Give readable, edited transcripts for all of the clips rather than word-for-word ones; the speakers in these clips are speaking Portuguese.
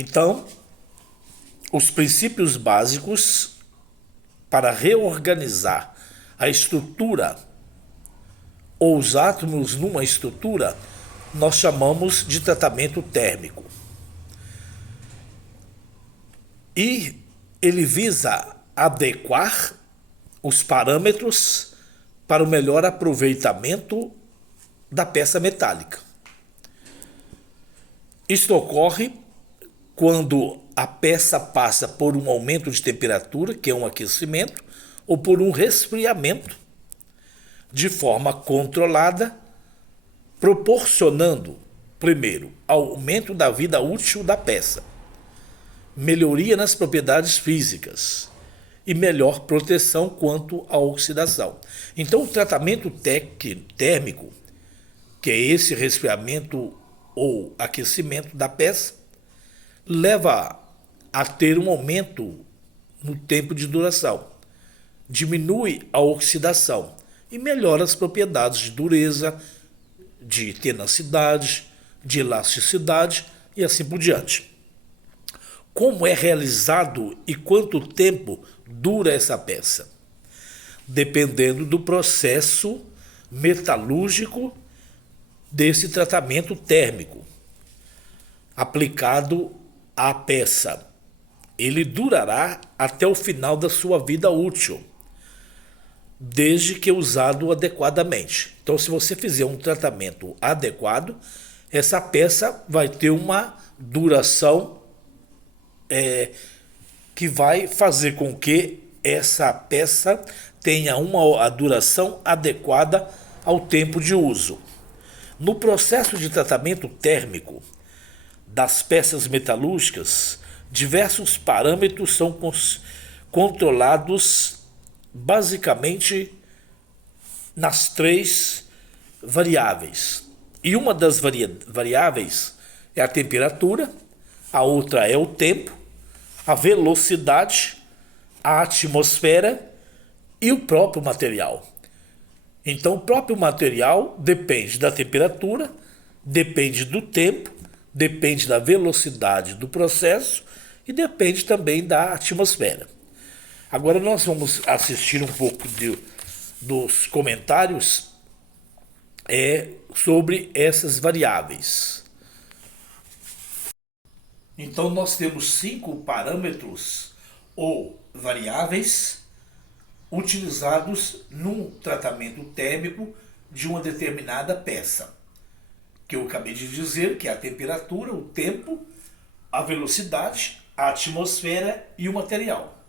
Então, os princípios básicos para reorganizar a estrutura ou os átomos numa estrutura, nós chamamos de tratamento térmico. E ele visa adequar os parâmetros para o melhor aproveitamento da peça metálica. Isto ocorre quando a peça passa por um aumento de temperatura, que é um aquecimento, ou por um resfriamento, de forma controlada, proporcionando, primeiro, aumento da vida útil da peça, melhoria nas propriedades físicas e melhor proteção quanto à oxidação. Então, o tratamento térmico, que é esse resfriamento ou aquecimento da peça, leva a ter um aumento no tempo de duração, diminui a oxidação e melhora as propriedades de dureza, de tenacidade, de elasticidade e assim por diante. Como é realizado e quanto tempo dura essa peça? Dependendo do processo metalúrgico desse tratamento térmico aplicado à peça. Ele durará até o final da sua vida útil, desde que usado adequadamente. Então, se você fizer um tratamento adequado, essa peça vai ter uma duração que vai fazer com que essa peça tenha a duração adequada ao tempo de uso. No processo de tratamento térmico das peças metalúrgicas, diversos parâmetros são controlados basicamente nas três variáveis. E uma das variáveis é a temperatura, a outra é o tempo, a velocidade, a atmosfera e o próprio material. Então, o próprio material depende da temperatura, depende do tempo, depende da velocidade do processo e depende também da atmosfera. Agora nós vamos assistir um pouco dos comentários sobre essas variáveis. Então nós temos 5 parâmetros ou variáveis utilizados num tratamento térmico de uma determinada peça, que eu acabei de dizer, que é a temperatura, o tempo, a velocidade, a atmosfera e o material.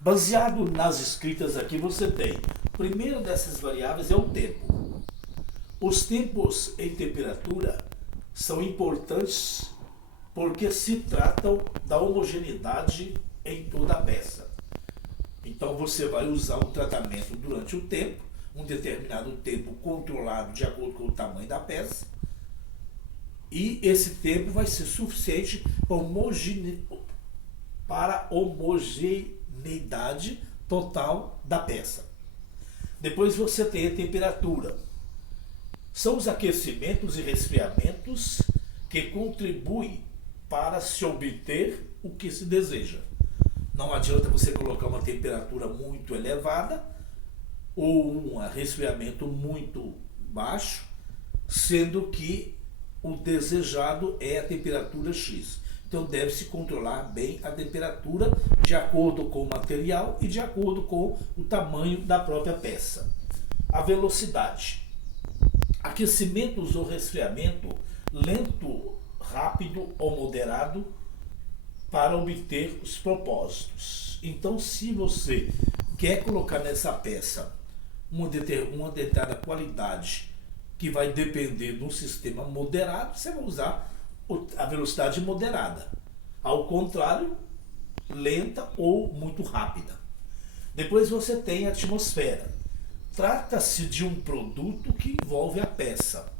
Baseado nas escritas aqui, você tem, a primeira dessas variáveis é o tempo. Os tempos em temperatura são importantes porque se tratam da homogeneidade em toda a peça. Então você vai usar um tratamento durante o tempo, um determinado tempo controlado de acordo com o tamanho da peça, e esse tempo vai ser suficiente para homogeneidade total da peça. Depois você tem a temperatura. São os aquecimentos e resfriamentos que contribuem para se obter o que se deseja. Não adianta você colocar uma temperatura muito elevada ou um resfriamento muito baixo, sendo que o desejado é a temperatura X. Então deve-se controlar bem a temperatura de acordo com o material e de acordo com o tamanho da própria peça. A velocidade. Aquecimentos ou resfriamento lento, rápido ou moderado para obter os propósitos. Então, se você quer colocar nessa peça uma determinada qualidade que vai depender de um sistema moderado, você vai usar a velocidade moderada. Ao contrário, lenta ou muito rápida. Depois você tem a atmosfera. Trata-se de um produto que envolve a peça.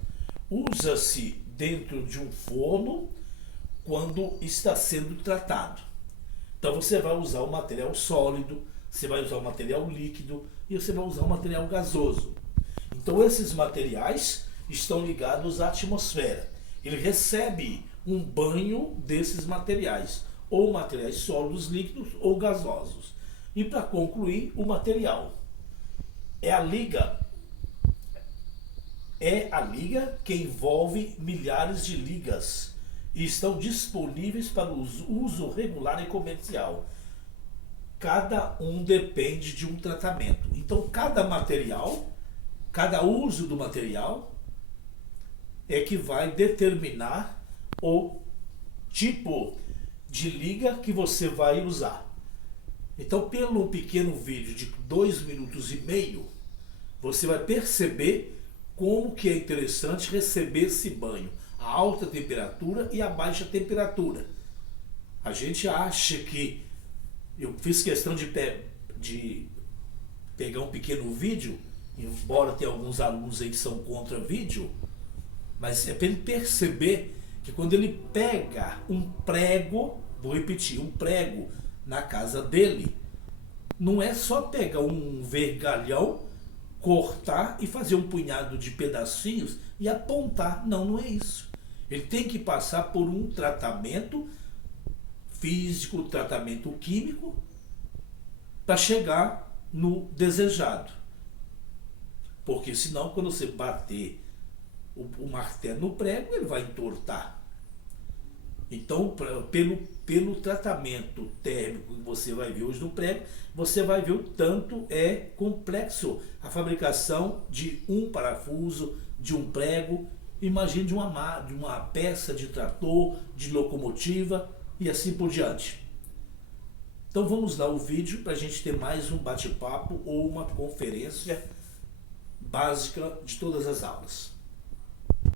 Usa-se dentro de um forno quando está sendo tratado. Então você vai usar o material sólido, você vai usar o material líquido e você vai usar o material gasoso. Então esses materiais estão ligados à atmosfera. Ele recebe um banho desses materiais, ou materiais sólidos, líquidos ou gasosos. E para concluir, o material é a liga que envolve milhares de ligas e estão disponíveis para o uso regular e comercial. Cada um depende de um tratamento. Então, cada uso do material é que vai determinar o tipo de liga que você vai usar. Então, pelo pequeno vídeo de 2 minutos e meio, você vai perceber como que é interessante receber esse banho, a alta temperatura e a baixa temperatura. A gente acha que eu fiz questão de pegar um pequeno vídeo, embora tenha alguns alunos aí que são contra vídeo, mas é para ele perceber que quando ele pega um prego, vou repetir, um prego na casa dele, não é só pegar um vergalhão, cortar e fazer um punhado de pedacinhos e apontar. Não, não é isso. Ele tem que passar por um tratamento físico, tratamento químico, para chegar no desejado. Porque senão, quando você bater o martelo no prego, ele vai entortar. Então, pelo tratamento térmico que você vai ver hoje no prego, você vai ver o tanto é complexo a fabricação de um parafuso, de um prego, imagine de uma peça de trator, de locomotiva e assim por diante. Então vamos lá o vídeo para a gente ter mais um bate-papo ou uma conferência básica de todas as aulas.